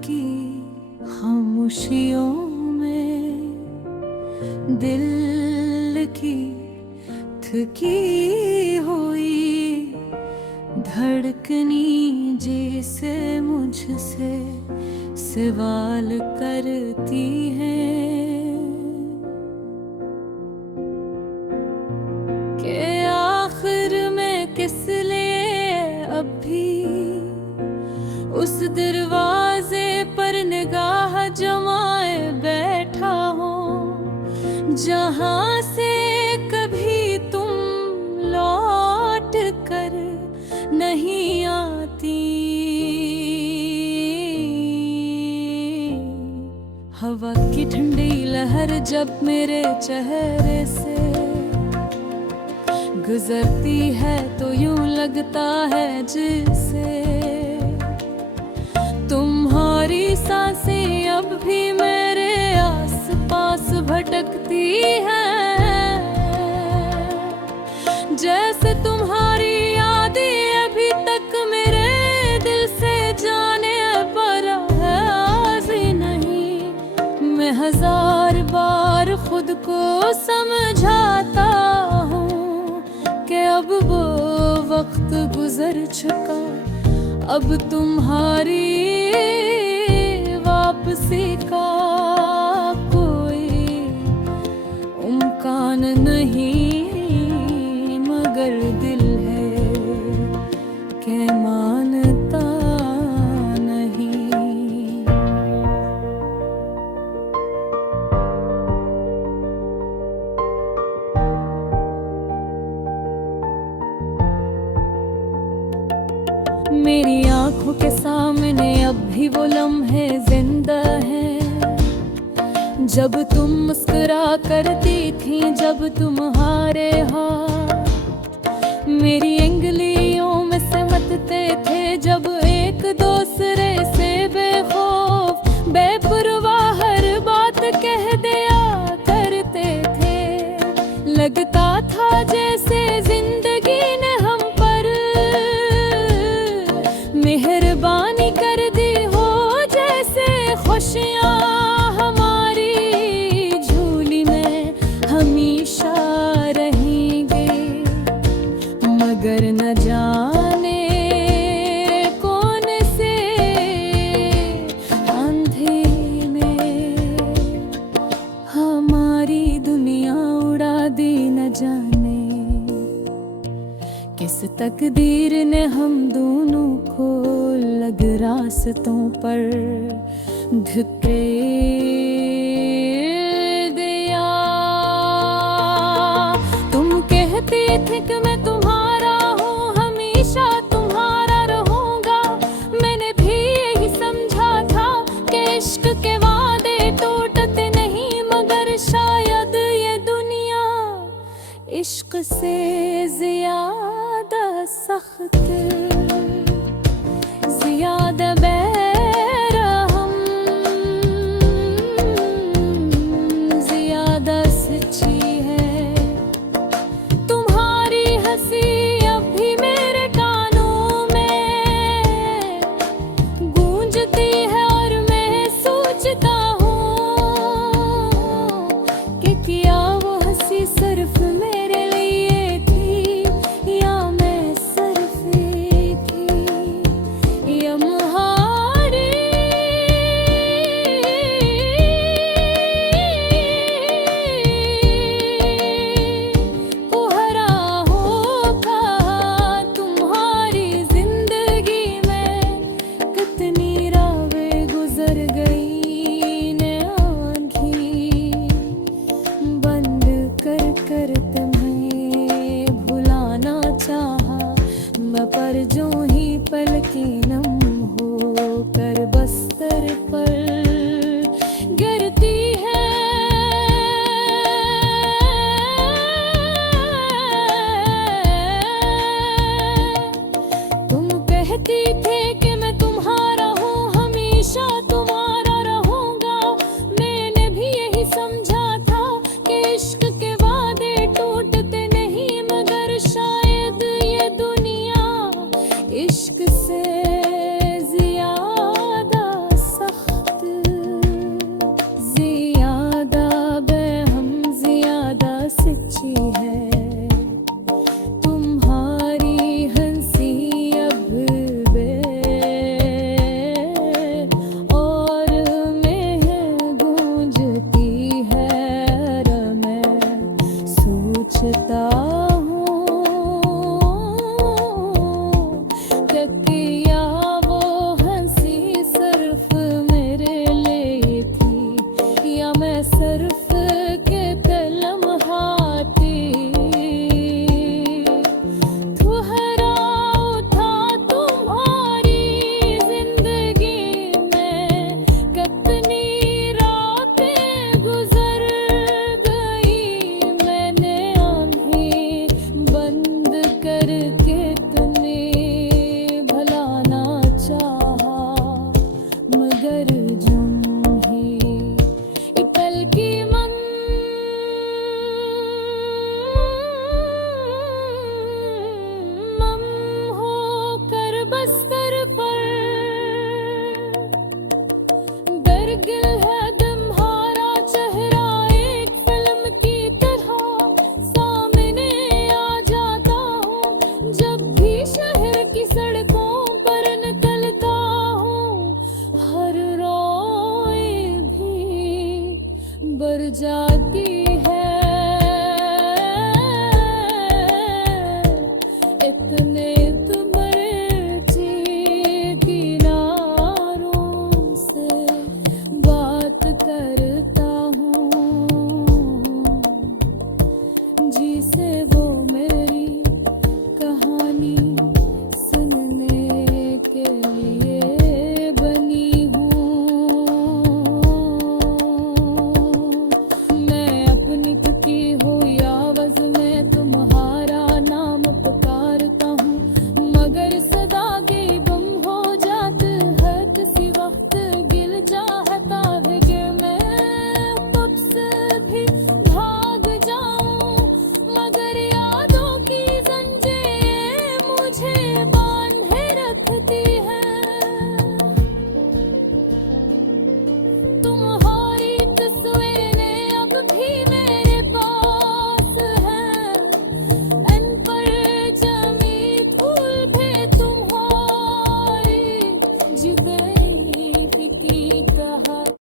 की खामोशियों में दिल की थकी हुई धड़कनी जैसे मुझसे सवाल करती है कि आखिर में किस लिए अब भी उस दरवाजे पर निगाह जमाए बैठा हूँ जहाँ से कभी तुम लौट कर नहीं आती। हवा की ठंडी लहर जब मेरे चेहरे से गुजरती है तो यूं लगता है जैसे तुम्हारी सांसें अब भी मेरे आस-पास भटकती हैं, जैसे तुम्हारी यादें अभी तक मेरे दिल से जाने पर आवाज़ नहीं। मैं हजार बार खुद को समझाता हूँ कि अब वो वक्त गुजर चुका, अब तुम्हारी वापसी का कोई उम्कान नहीं, मगर दिल है कि मानता नहीं। मेरी आंखों के सामने अब भी वो लम्हे जिंदा हैं जब तुम मुस्कुरा करती थी, जब तुम्हारे हाथ मेरी उंगलियों में सिमटते थे, जब एक दूसरे से बेखौफ बेपरवाह हर बात कह दिया करते थे। लगता था जैसे जिंदगी ने हम पर मेहरबानी कर दी हो, जैसे खुशियाँ हमारी झोली में हमेशा रहेंगे, मगर न जाने कौन से अंधेरे में हमारी दुनिया उड़ा दी, न जाने किस तकदीर ने हम दोनों को लग रास्तों पर धकेल दिया। तुम कहती थी कि मैं तुम्हारा हूँ, हमेशा तुम्हारा रहूंगा। मैंने भी यही समझा था कि इश्क के वादे टूटते नहीं, मगर शायद ये दुनिया इश्क से ज्यादा सख्त, ज्यादा बेरहम, ज्यादा सच्ची है। तुम्हारी हंसी अब भी मेरे कानों में गूंजती है और मैं सोचता हूँ कि क्या वो हंसी सिर्फ मेरे लिए थी या मैं सिर्फ थी। यमहा और जाती